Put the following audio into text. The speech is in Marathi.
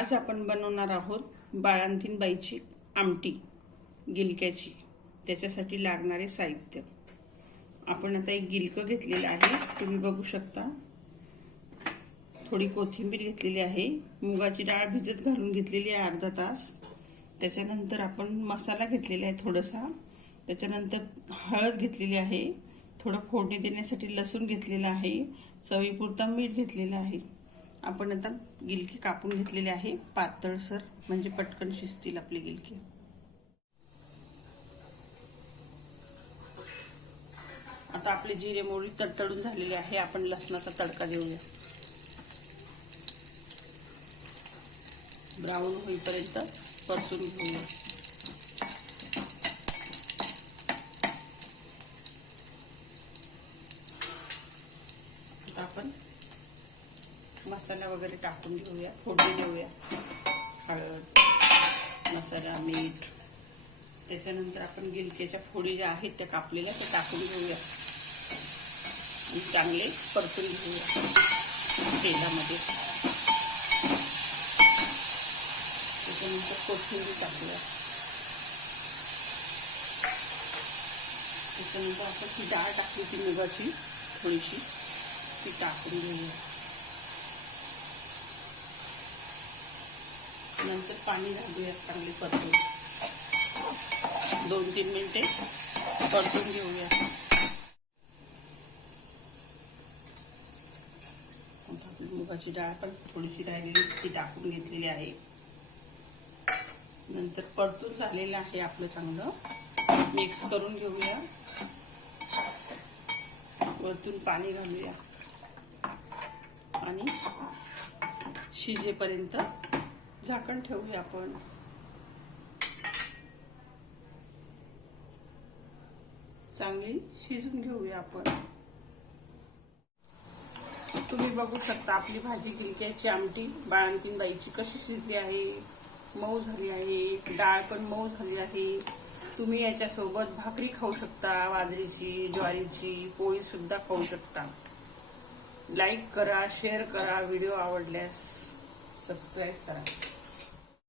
आज आपण बनवणार आहोत बाळांतीन बाईची आमटी गिलक्याची. त्याच्यासाठी लागणारे साहित्य. आपण आता एक गिलकं घेतलेलं आहे. तुम्ही बघू शकता. थोडी कोथिंबीर घेतलेली आहे. मुगाची डाळ भिजत घालून घेतलेली आहे अर्धा तास. त्याच्यानंतर आपण मसाला घेतलेला आहे थोडासा. त्याच्यानंतर हळद घेतलेली आहे. थोडं फोडणी देण्यासाठी लसूण घेतलेलं आहे. चवीपुरता मीठ घेतलेलं आहे. आपण आता गिलके कापून घेतलेले आहे. पातळसर म्हणजे पटकन शिजतील आपले गिलके. आता आपले जिरे मोहरी तडतडून झालेले आहे. आपण लसणाचा तडका देऊया. ब्राऊन होईपर्यंत परतून घेऊया. आता आपण मसाला वगैरे टाकून घेऊया फोडणी देऊया. हळद मसाला मीठ. त्याच्यानंतर आपण गिलक्याच्या फोडी ज्या आहेत त्या कापलेल्या त्या टाकून घेऊया. आणि चांगले परतून घेऊया तेलामध्ये. त्याच्यानंतर कोथिंबीर टाकूया. त्याच्यानंतर आपण ती डाळ टाकली ती मुगाची थोडीशी ती टाकून घेऊया. नंतर पाणी घालूया चांगले परतून. दोन तीन मिनिटे परतून घेऊया मुगाची डाळ पण थोडीशी राहिलेली ती टाकून घेतलेली आहे. नंतर परतून झालेलं आहे आपलं चांगलं. मिक्स करून घेऊया. वरतून पाणी घालूया. आणि शिजेपर्यंत झाकण ठेवूया आपण. चांगली शिजून घेऊया आपण. तुम्ही बघू शकता आपली भाजी गिलक्याची आमटी बाळांतीन बाईची कशी शिजली आहे मऊ झाली आहे डाळ पण मऊ झाली आहे. तुम्ही याच्यासोबत भाकरी खाऊ शकता बाजरीची ज्वारीची पोळी सुद्धा खाऊ शकता. लाईक करा शेअर करा व्हिडिओ आवडल्यास सबस्क्राईब करा.